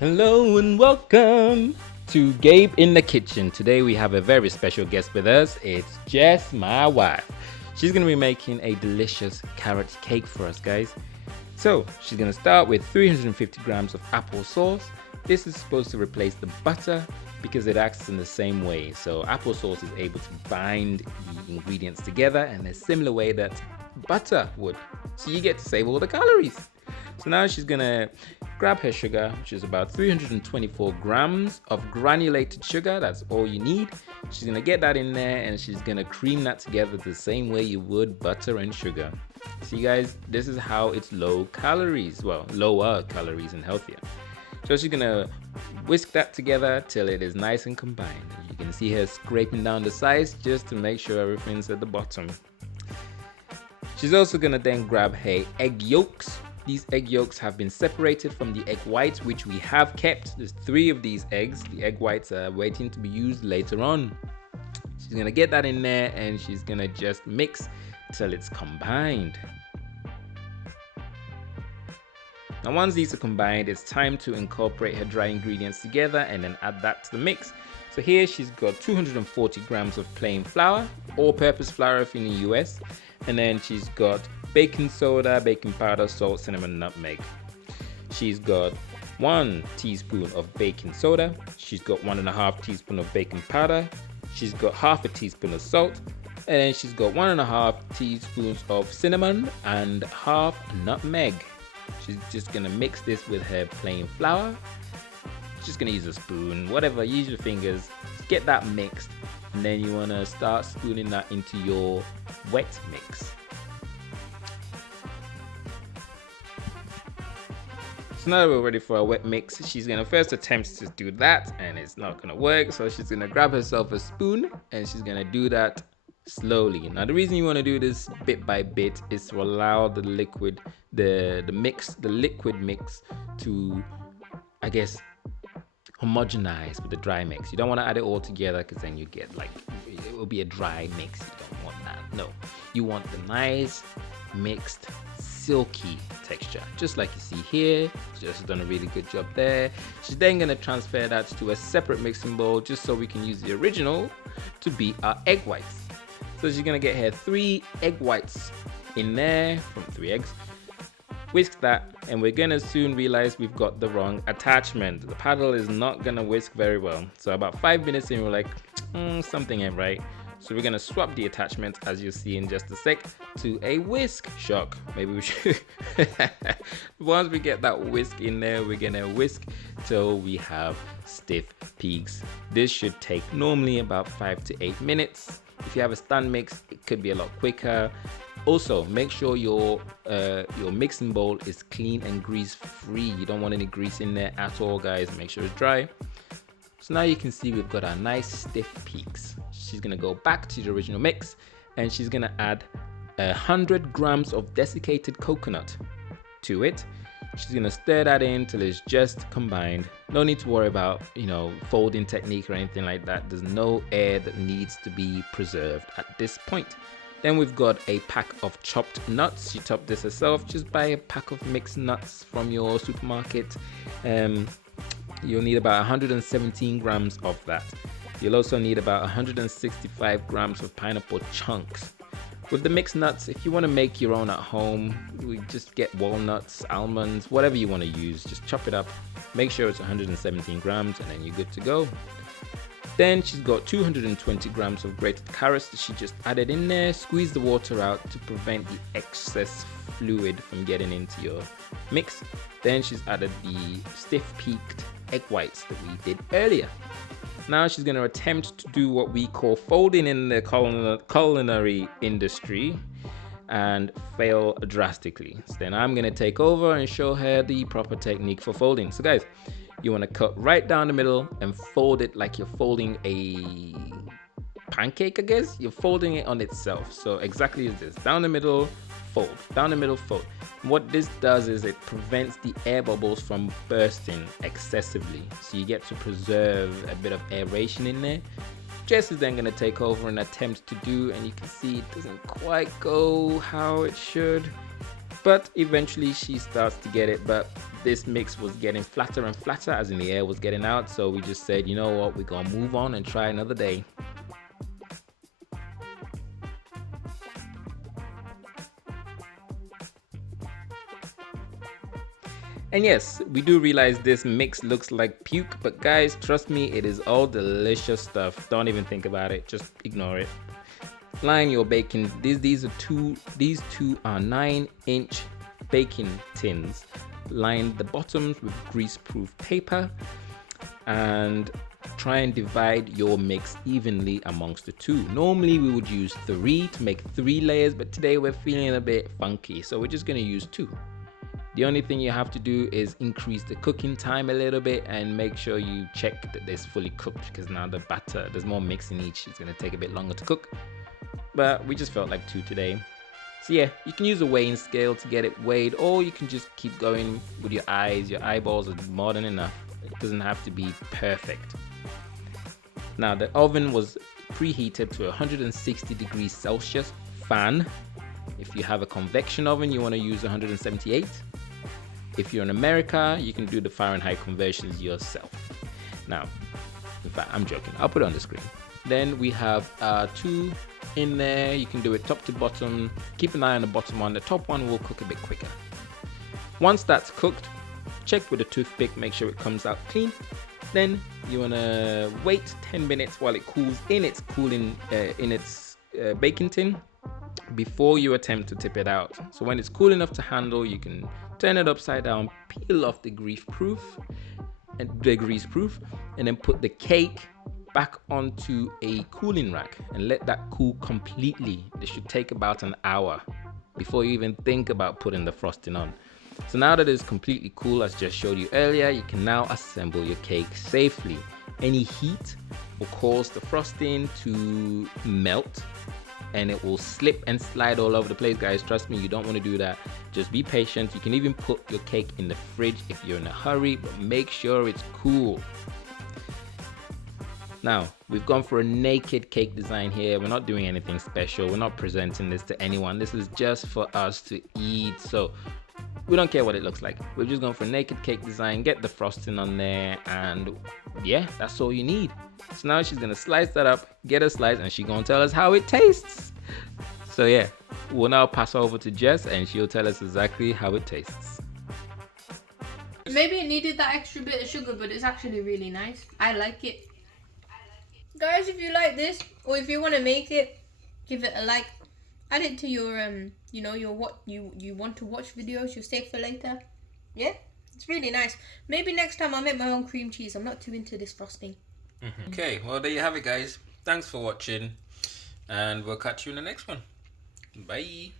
Hello and welcome to Gabe in the Kitchen. Today we have a very special guest with us. It's Jess, my wife. She's going to be making a delicious carrot cake for us, guys. So she's going to start with 350 grams of applesauce. This is supposed to replace the butter because it acts in the same way. So applesauce is able to bind the ingredients together in a similar way that butter would. So you get to save all the calories. So now she's gonna grab her sugar, which is about 324 grams of granulated sugar. That's all you need. She's gonna get that in there and she's gonna cream that together the same way you would butter and sugar. See guys, this is how it's low calories. Well, lower calories and healthier. So she's gonna whisk that together till it is nice and combined. You can see her scraping down the sides just to make sure everything's at the bottom. She's also gonna then grab her egg yolks. These egg yolks have been separated from the egg whites, which we have kept. There's 3 of these eggs. The egg whites are waiting to be used later on. She's gonna get that in there and she's gonna just mix till it's combined. Now once these are combined, it's time to incorporate her dry ingredients together and then add that to the mix. So here she's got 240 grams of plain flour, all-purpose flour if in the US, and then she's got baking soda, baking powder, salt, cinnamon, nutmeg. She's got 1 teaspoon of baking soda. She's got 1.5 teaspoon of baking powder. She's got 1/2 teaspoon of salt. And then she's got 1.5 teaspoons of cinnamon and 1/2 nutmeg. She's just gonna mix this with her plain flour. Just gonna use a spoon, whatever, use your fingers. Get that mixed. And then you wanna start spooning that into your wet mix. So now that we're ready for our wet mix, she's gonna first attempt to do that and it's not gonna work. So she's gonna grab herself a spoon and she's gonna do that slowly. Now the reason you wanna do this bit by bit is to allow the liquid, the liquid mix to, I guess, homogenize with the dry mix. You don't want to add it all together because then you get like, it will be a dry mix. You don't want that. No, you want the nice mixed silky texture, just like you see here. She's just done a really good job there. She's then going to transfer that to a separate mixing bowl just so we can use the original to beat our egg whites. So she's going to get her 3 egg whites in there from 3 eggs. Whisk that, and we're gonna soon realize we've got the wrong attachment. The paddle is not gonna whisk very well. So about 5 minutes in, we're like, something ain't right. So we're gonna swap the attachment, as you'll see in just a sec, to a whisk shock. Maybe we should. Once we get that whisk in there, we're gonna whisk till we have stiff peaks. This should take normally about 5 to 8 minutes. If you have a stand mix, it could be a lot quicker. Also, make sure your mixing bowl is clean and grease free. You don't want any grease in there at all, guys. Make sure it's dry. So now you can see we've got our nice stiff peaks. She's gonna go back to the original mix and she's gonna add 100 grams of desiccated coconut to it. She's gonna stir that in till it's just combined. No need to worry about, folding technique or anything like that. There's no air that needs to be preserved at this point. Then we've got a pack of chopped nuts. She chopped this herself. Just buy a pack of mixed nuts from your supermarket. You'll need about 117 grams of that. You'll also need about 165 grams of pineapple chunks. With the mixed nuts, if you want to make your own at home, we just get walnuts, almonds, whatever you want to use. Just chop it up. Make sure it's 117 grams and then you're good to go. Then she's got 220 grams of grated carrots that she just added in there. Squeeze the water out to prevent the excess fluid from getting into your mix. Then she's added the stiff peaked egg whites that we did earlier. Now she's going to attempt to do what we call folding in the culinary industry and fail drastically. So then I'm going to take over and show her the proper technique for folding. So guys, you want to cut right down the middle and fold it like you're folding a pancake, I guess. You're folding it on itself. So exactly as this, down the middle, fold, down the middle, fold. And what this does is it prevents the air bubbles from bursting excessively. So you get to preserve a bit of aeration in there. Jess is then going to take over and attempt to do, and you can see it doesn't quite go how it should. But eventually she starts to get it, but this mix was getting flatter and flatter, as in the air was getting out. So we just said, you know what, we're gonna move on and try another day. And yes, we do realize this mix looks like puke, but guys, trust me, it is all delicious stuff. Don't even think about it, just ignore it. Line your baking. These two are 9-inch baking tins. Line the bottoms with grease-proof paper and try and divide your mix evenly amongst the two. Normally we would use 3 to make 3 layers, but today we're feeling a bit funky, so we're just going to use 2. The only thing you have to do is increase the cooking time a little bit and make sure you check that it's fully cooked, because now the batter, there's more mix in each, it's going to take a bit longer to cook. But we just felt like 2 today. So yeah, you can use a weighing scale to get it weighed, or you can just keep going with your eyes. Your eyeballs are more than enough. It doesn't have to be perfect. Now the oven was preheated to 160 degrees Celsius fan. If you have a convection oven, you want to use 178. If you're in America, you can do the Fahrenheit conversions yourself. Now, in fact, I'm joking. I'll put it on the screen. Then we have 2 in there. You can do it top to bottom. Keep an eye on the bottom one. The top one will cook a bit quicker. Once that's cooked, check with a toothpick, make sure it comes out clean. Then you want to wait 10 minutes while it cools in its baking tin before you attempt to tip it out. So when it's cool enough to handle, you can turn it upside down, peel off the grease-proof, and then put the cake back onto a cooling rack and let that cool completely. This should take about an hour before you even think about putting the frosting on. So now that it's completely cool, as just showed you earlier, you can now assemble your cake safely. Any heat will cause the frosting to melt and it will slip and slide all over the place, guys. Trust me, you don't want to do that. Just be patient. You can even put your cake in the fridge if you're in a hurry, but make sure it's cool. Now, we've gone for a naked cake design here. We're not doing anything special. We're not presenting this to anyone. This is just for us to eat. So we don't care what it looks like. We're just going for a naked cake design, get the frosting on there, and yeah, that's all you need. So now she's gonna slice that up, get a slice, and she's gonna tell us how it tastes. So yeah, we'll now pass over to Jess and she'll tell us exactly how it tastes. Maybe it needed that extra bit of sugar, but it's actually really nice. I like it. Guys, if you like this, or if you want to make it, give it a like. Add it to your your what you want to watch videos, your save for later. Yeah, it's really nice. Maybe next time I'll make my own cream cheese. I'm not too into this frosting. Okay, well there you have it, guys. Thanks for watching, and we'll catch you in the next one. Bye.